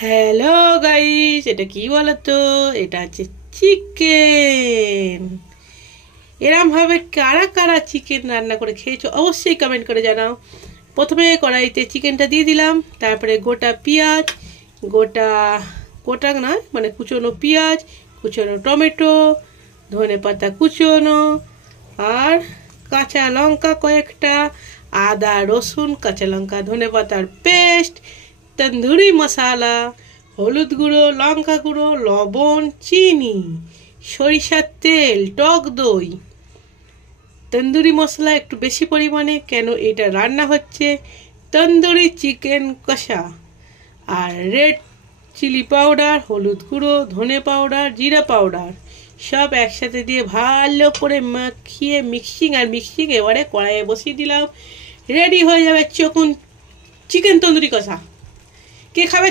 Hello guys, এটা কি বলতো? এটা হচ্ছে চিকেন। এরম ভাবে কারা কারা চিকেন রান্না করে খেয়েছো অবশ্যই কমেন্ট করে জানাও। প্রথমে কড়াইতে চিকেনটা দিয়ে দিলাম, তারপরে গোটা পেঁয়াজ, গোটা গোটা নয় মানে কুচোনো পেঁয়াজ, কুচোনো টমেটো, ধনে পাতা কুচোনো, আর কাঁচা লঙ্কা কয়েকটা, আদা রসুন কাঁচা লঙ্কা ধনে পাতার পেস্ট, তন্দুরি মশলা, হলুদ গুঁড়ো, লঙ্কা গুঁড়ো, লবণ, চিনি, সরিষার তেল, টক দই, তন্দুরি মশলা একটু বেশি পরিমাণে, কেন এটা রান্না হচ্ছে তন্দুরি চিকেন কষা, আর রেড চিলি পাউডার, হলুদ গুঁড়ো, ধনে পাউডার, জিরা পাউডার সব একসাথে দিয়ে ভালো করে মাখিয়ে মিক্সিং এবারে কড়াইয়ে বসিয়ে দিলাম। রেডি হয়ে যাবে চিকেন তন্দুরি কষা। কে খাবে?